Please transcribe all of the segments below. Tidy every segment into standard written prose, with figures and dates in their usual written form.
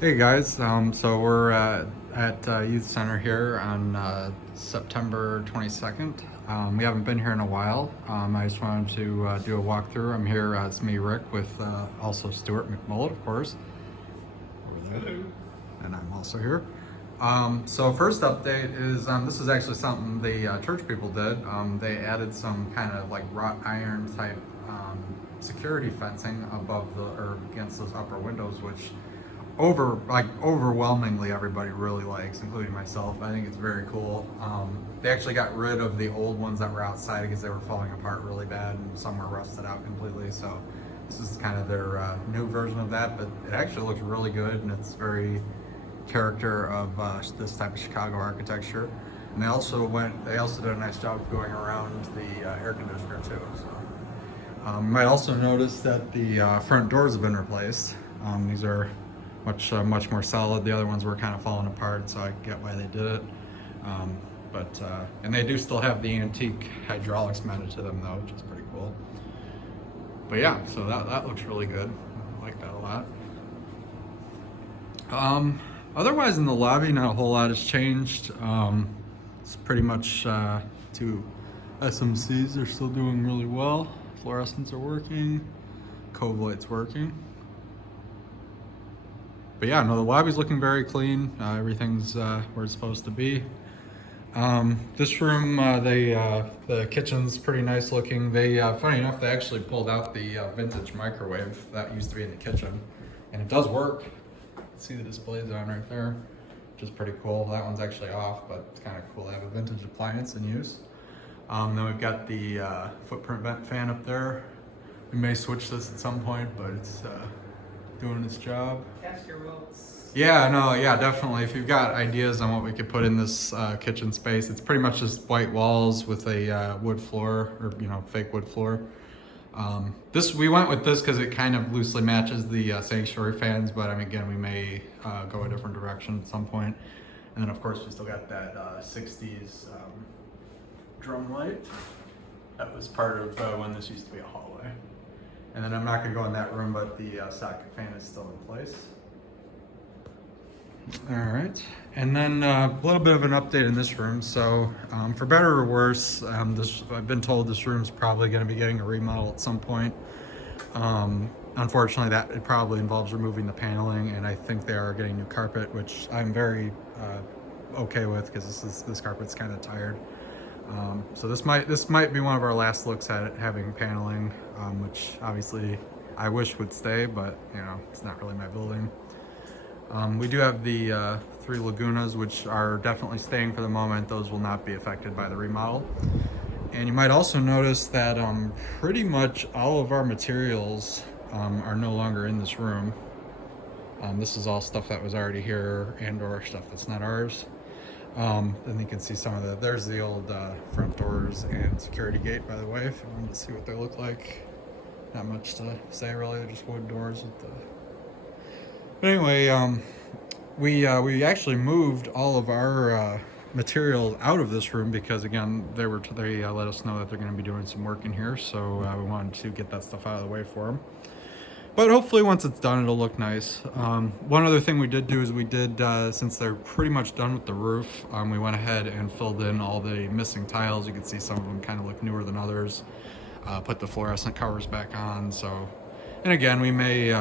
Hey guys, so we're at Youth Center here on September 22nd. We haven't been here in a while. I just wanted to do a walkthrough. I'm here, it's me, Rick, with also Stuart McMullet, of course. Over there. Hello. And I'm also here. So first update is, this is actually something the church people did. They added some kind of like wrought iron type security fencing above or against those upper windows, which overwhelmingly everybody really likes, including myself. I think it's very cool. They actually got rid of the old ones that were outside because they were falling apart really bad and some were rusted out completely. So this is kind of their new version of that, but it actually looks really good and it's very character of this type of Chicago architecture. And they also did a nice job of going around the air conditioner too. So you might also notice that the front doors have been replaced. These are much more solid. The other ones were kind of falling apart, so I get why they did it. And they do still have the antique hydraulics mounted to them though, which is pretty cool. But yeah, so that looks really good. I like that a lot. Otherwise in the lobby, not a whole lot has changed. It's pretty much to SMCs are still doing really well. Fluorescents are working. Cove light's working. But yeah, no, the lobby's looking very clean. Everything's where it's supposed to be. This room, the kitchen's pretty nice looking. Funny enough, they actually pulled out the vintage microwave that used to be in the kitchen, and it does work. See the displays on right there, which is pretty cool. That one's actually off, but it's kind of cool to have a vintage appliance in use. Then we've got the footprint vent fan up there. We may switch this at some point, but it's doing its job. Cast your votes. Yeah, definitely. If you've got ideas on what we could put in this kitchen space, it's pretty much just white walls with a wood floor, or fake wood floor. We went with this because it kind of loosely matches the sanctuary fans, but I mean, again, we may go a different direction at some point. And then of course we still got that 60s drum light. That was part of when this used to be a hallway. And then I'm not going to go in that room, but the socket fan is still in place. All right, and then a little bit of an update in this room. So for better or worse, I've been told this room's probably going to be getting a remodel at some point. Unfortunately, it probably involves removing the paneling, and I think they are getting new carpet, which I'm very okay with because this carpet's kind of tired. So this might be one of our last looks at it having paneling, which obviously I wish would stay, but it's not really my building. We do have the 3 Lagunas, which are definitely staying for the moment. Those will not be affected by the remodel. And you might also notice that pretty much all of our materials are no longer in this room. This is all stuff that was already here and/or stuff that's not ours. And you can see there's the old front doors and security gate, by the way, if you wanted to see what they look like. Not much to say really, they're just wood doors with the... But anyway, we actually moved all of our materials out of this room because again, they let us know that they're going to be doing some work in here, so we wanted to get that stuff out of the way for them. But hopefully once it's done, it'll look nice. One other thing we did do is since they're pretty much done with the roof, we went ahead and filled in all the missing tiles. You can see some of them kind of look newer than others. Put the fluorescent covers back on. So, and again, we may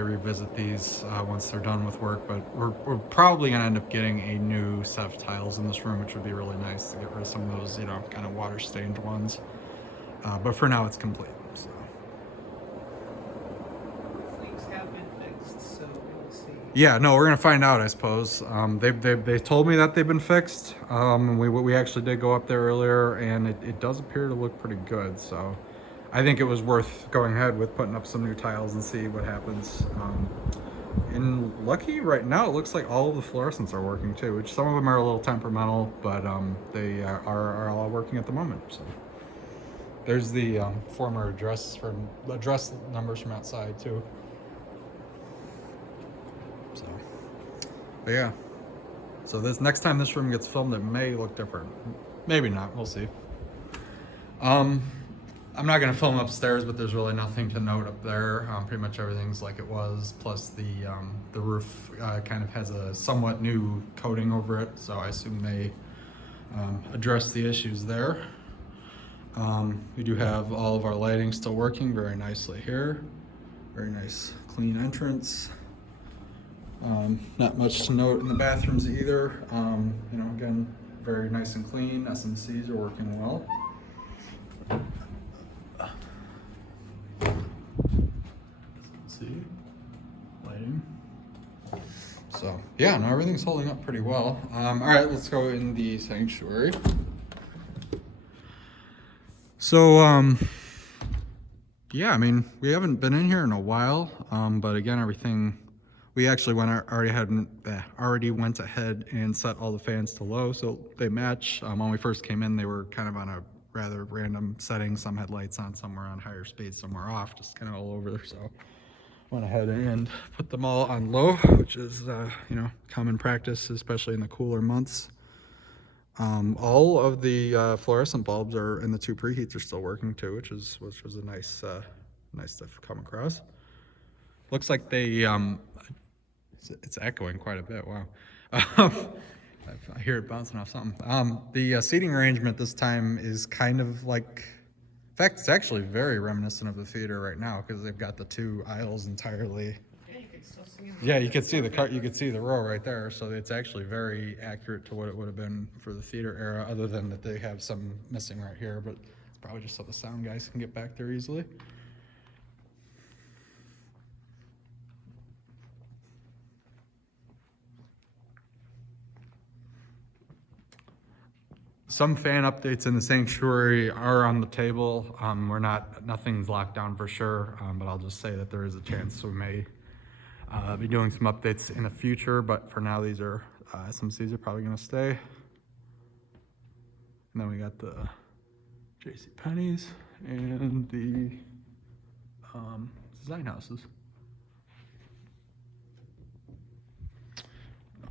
revisit these once they're done with work. But we're probably gonna end up getting a new set of tiles in this room, which would be really nice to get rid of some of those kind of water stained ones. But for now, it's complete. So. Yeah, no, we're gonna find out, I suppose. They told me that they've been fixed. We actually did go up there earlier, and it does appear to look pretty good. So, I think it was worth going ahead with putting up some new tiles and see what happens. And lucky right now, it looks like all of the fluorescents are working too. Which some of them are a little temperamental, but they are all working at the moment. So, there's the former address numbers from outside too. So, but yeah, so this next time this room gets filmed, it may look different. Maybe not, we'll see. I'm not gonna film upstairs, but there's really nothing to note up there. Pretty much everything's like it was. Plus the roof kind of has a somewhat new coating over it, so I assume they addressed the issues there. We do have all of our lighting still working very nicely here. Very nice, clean entrance. Not much to note in the bathrooms either. You know, again, very nice and clean. SMCs are working well. See, lighting. So yeah, no, everything's holding up pretty well. All right, let's go in the sanctuary. So yeah, I mean, we haven't been in here in a while, but again, everything, we actually already went ahead and set all the fans to low, so they match. When we first came in, they were kind of on a rather random setting. Some had lights on, some were on higher speed, some were off, just kind of all over. So went ahead and put them all on low, which is you know, common practice, especially in the cooler months. All of the fluorescent bulbs are, and the 2 preheats are still working too, which was a nice nice to come across. Looks like they it's echoing quite a bit. Wow. I hear it bouncing off something. The seating arrangement this time is kind of like, in fact, it's actually very reminiscent of the theater right now, because they've got the 2 aisles entirely. Yeah, you can still see them. Yeah, you could see the cut. You could see the row right there. So it's actually very accurate to what it would have been for the theater era, other than that they have some missing right here. But it's probably just so the sound guys can get back there easily. Some fan updates in the sanctuary are on the table. Nothing's locked down for sure, but I'll just say that there is a chance we may be doing some updates in the future. But for now, these are SMCs are probably going to stay. And then we got the JCPenney's and the design houses.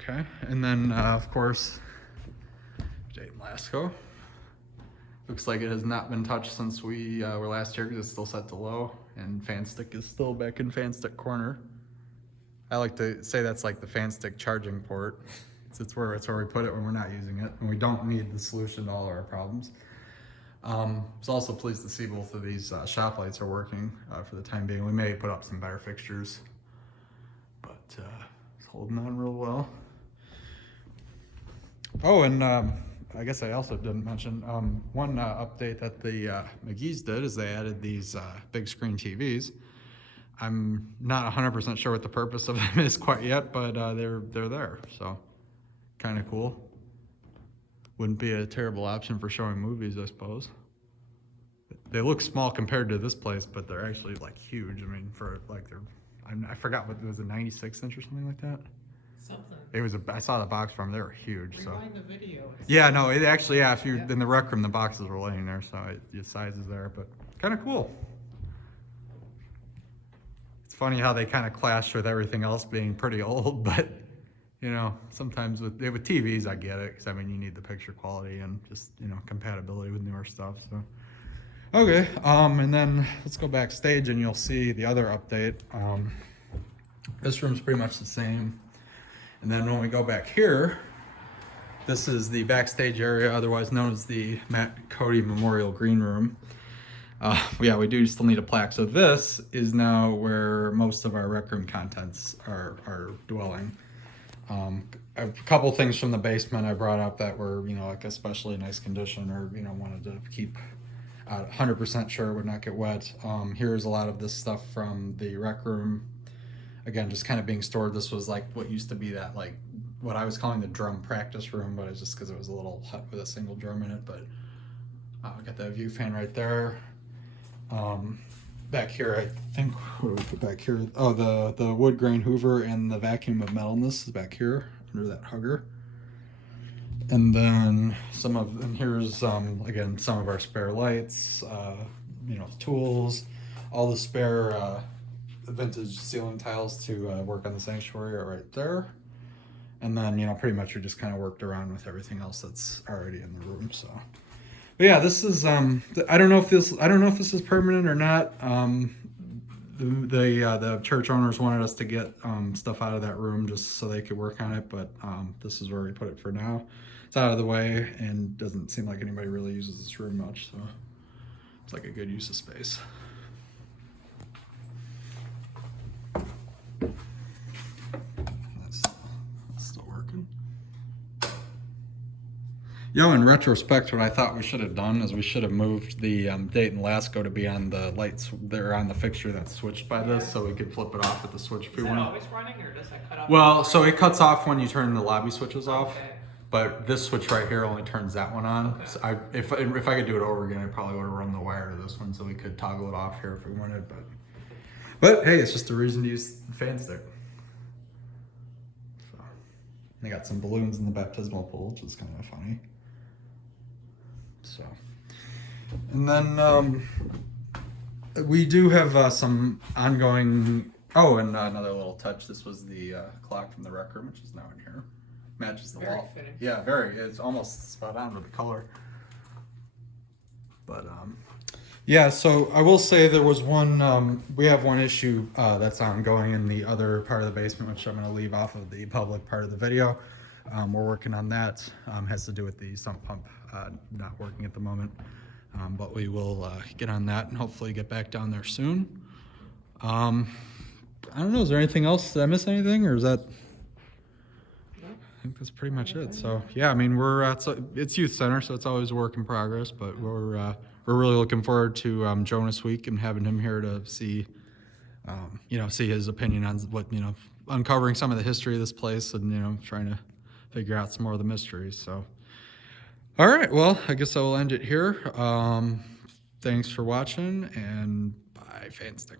Okay, and then of course, Lasco. Looks like it has not been touched since we were last here, because it's still set to low, and FanStick is still back in FanStick corner. I like to say that's like the FanStick charging port. It's where we put it when we're not using it, and we don't need the solution to all our problems. Was also pleased to see both of these shop lights are working for the time being. We may put up some better fixtures, but it's holding on real well. Oh, and I guess I also didn't mention one update that the McGee's did is they added these big screen TVs. I'm not 100% sure what the purpose of them is quite yet, but they're there, so kind of cool. Wouldn't be a terrible option for showing movies, I suppose. They look small compared to this place, but they're actually like huge. I mean, for like I forgot what it was, a 96 inch or something like that. Something. It was I saw the box from them. They were huge. Rewind the video. Yeah, no, it actually, yeah, if you in the rec room, the boxes were laying there, so the size is there, but kind of cool. It's funny how they kind of clash with everything else being pretty old, but you know, sometimes with TVs, I get it, because I mean, you need the picture quality and just, you know, compatibility with newer stuff. So okay, and then let's go backstage and you'll see the other update. This room's pretty much the same. And then when we go back here, this is the backstage area, otherwise known as the Matt Cody Memorial Green Room. Yeah, we do still need a plaque. So this is now where most of our rec room contents are dwelling. A couple things from the basement I brought up that were, you know, like especially nice condition, or, you know, wanted to keep 100% sure would not get wet. Here's a lot of this stuff from the rec room. Again, just kind of being stored. This was like what used to be that, like, what I was calling the drum practice room, but it's just because it was a little hut with a single drum in it. But we got that view fan right there. Back here, I think, what do we put back here? Oh, the wood grain hoover and the vacuum of metalness is back here under that hugger. And then and here's again some of our spare lights, you know, tools, all the spare vintage ceiling tiles to work on the sanctuary are right there. And then, you know, pretty much we just kind of worked around with everything else that's already in the room. So But yeah, this is I don't know if this is permanent or not. The church owners wanted us to get stuff out of that room just so they could work on it, but this is where we put it for now. It's out of the way and doesn't seem like anybody really uses this room much, so it's like a good use of space. That's still working. Yo, in retrospect, what I thought we should have done is we should have moved the Dayton Lasco to be on the lights. They're on the fixture that's switched by this, so we could flip it off with the switch if we Is that want. always running, or does that cut off? Well, so it cuts off when you turn the lobby switches off, Okay. but this switch right here only turns that one on. Okay. So if I could do it over again, I probably would have run the wire to this one so we could toggle it off here if we wanted. But hey, it's just a reason to use the FanStick. So they got some balloons in the baptismal pool, which is kind of funny. So, and then we do have some ongoing. Oh, and another little touch. This was the clock from the rec room, which is now in here. Matches the Very wall. fitting. Yeah, very. It's almost spot on with the color. But yeah. So I will say there was one. We have one issue that's ongoing in the other part of the basement, which I'm going to leave off of the public part of the video. We're working on that. Has to do with the sump pump not working at the moment. But we will get on that and hopefully get back down there soon. I don't know. Is there anything else? Did I miss anything, or is that? No. I think that's pretty much it. So yeah, I mean we're it's youth center, so it's always a work in progress. But we're really looking forward to Jonas Week and having him here to see, see his opinion on what uncovering some of the history of this place and trying to figure out some more of the mysteries. So. All right, well, I guess I will end it here. Thanks for watching, and bye, FanStick.